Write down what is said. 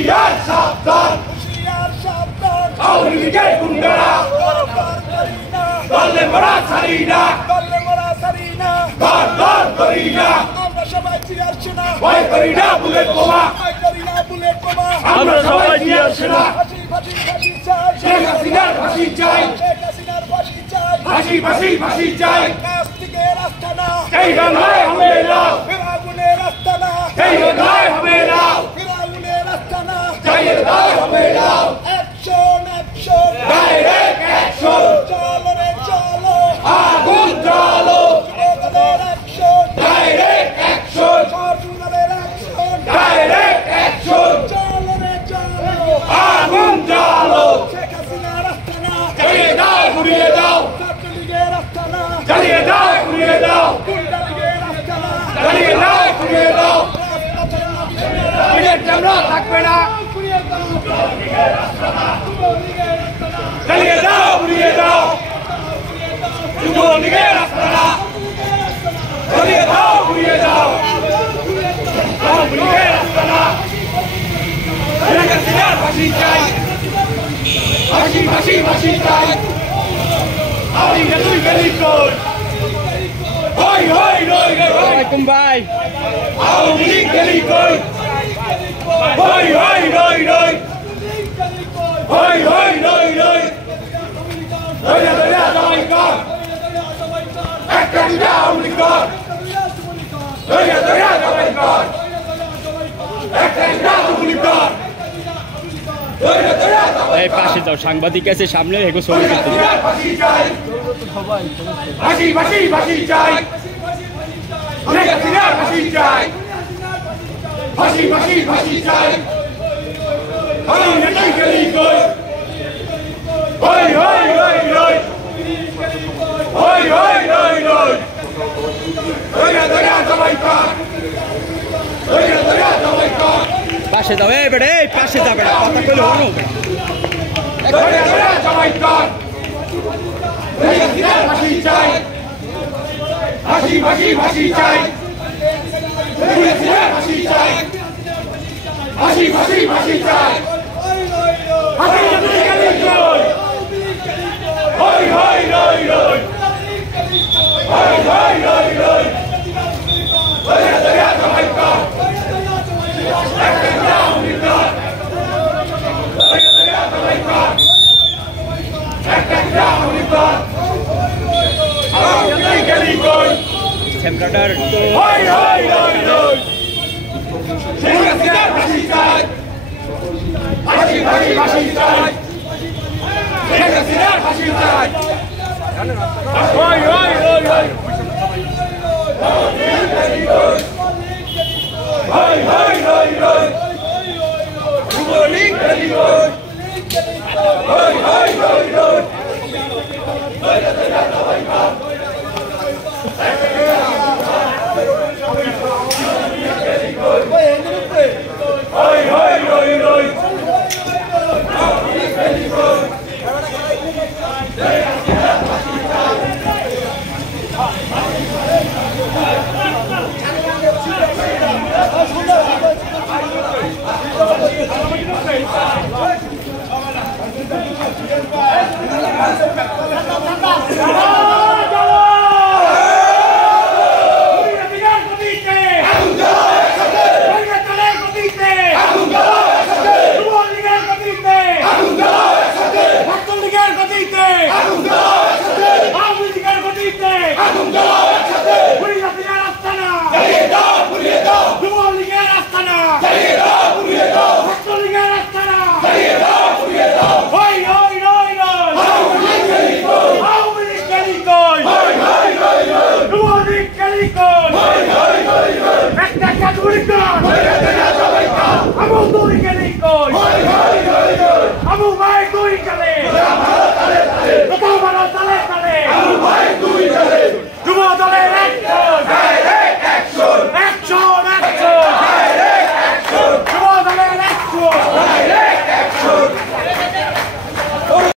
হুঁশিয়ার সাবধান আওয়ামী লীগের গুন্ডারা দলে মরা ছাড়ি না ঘর করি না ভয় করি না বুলেট বোমা আমরা সবাই জিয়ার সেনা শেখ হাসিনার ফাঁসি চাই ফাঁসি ফাঁসি ফাঁসি চাই এই বাংলায় হবে না এই বাংলায় হবে না চাইয়ে দায় হবে না ডাইরেক্ট অ্যাকশন আগুন জ্বালো ডাইরেক্ট অ্যাকশন ডাইরেক্ট অ্যাকশন আগুন জ্বালো জ্বালিয়ে দাও ঘুরিয়ে দাও জ্বালিয়ে দাও ঘুরিয়ে দাও জ্বালিয়ে দাও ঘুরিয়ে দাও চামড়া থাকবে না জ্বালিয়ে দাও ঘুরিয়ে দাও যুবলীগের আস্তানা জ্বালিয়ে দাও ঘুরিয়ে দাও যুবলীগের আস্তানা শেখ হাসিনার ফাঁসি চাই ফাঁসি ফাঁসি ফাঁসি চাই আমি তুই গেলি কই হই হই রই রে ওয়ালাইকুম ভাই আওয়ামী লীগ গেলি কই হই হই রই রই হই হই রই রই দইরা দইরা জমাই কর একটা দিদা আওয়ামী লীগ কর দইরা দইরা জমাই কর একটা দিদা আওয়ামী লীগ কর দইরা দইরা এই পাশে যাও সাংবাদিক আছে সামনে এগো ছবি তুলতে ফাঁসি চাই ফাঁসি ফাঁসি ফাঁসি চাই শেখ হাসিনার ফাঁসি চাই ফাঁসি ফাঁসি ফাঁসি চাই আমি এটাই গেলি কই হই হই রই রই হই হই রই রই দইরা দইরা জমাই কর দইরা দইরা জমাই কর পাশে যাও এই বেড়ে এই পাশে যা বেড়া কথা কইলে হলো দইরা দইরা জমাই কর শেখ হাসিনার ফাঁসি চাই ফাঁসি ফাঁসি ফাঁসি চাই শেখ হাসিনার ফাঁসি চাই ফাঁসি ফাঁসি ফাঁসি চাই ফাঁসি এটাই গেলি কই হই হই রই রই হই হই রই রই দইরা দইরা জমাই কর একটা দাও নিকর দইরা দইরা জমাই কর একটা দাও নিকর আমি এটাই গেলি কই সেমরাটার তো হই হই রই রই শেখ হাসিনার ফাঁসি চাই ফাঁসি ফাঁসি ফাঁসি চাই শেখ হাসিনার ফাঁসি চাই হই হই রই রই হই হই রই রই যুবলীগ গেলি কই হই হই রই রই দইরা দইরা জমাই কর হই হই রই রই Abu Bakar Dui Kale, Abu Bakar Dui Kale, Abu Bakar Dui Kale, Abu Bakar Dui Kale,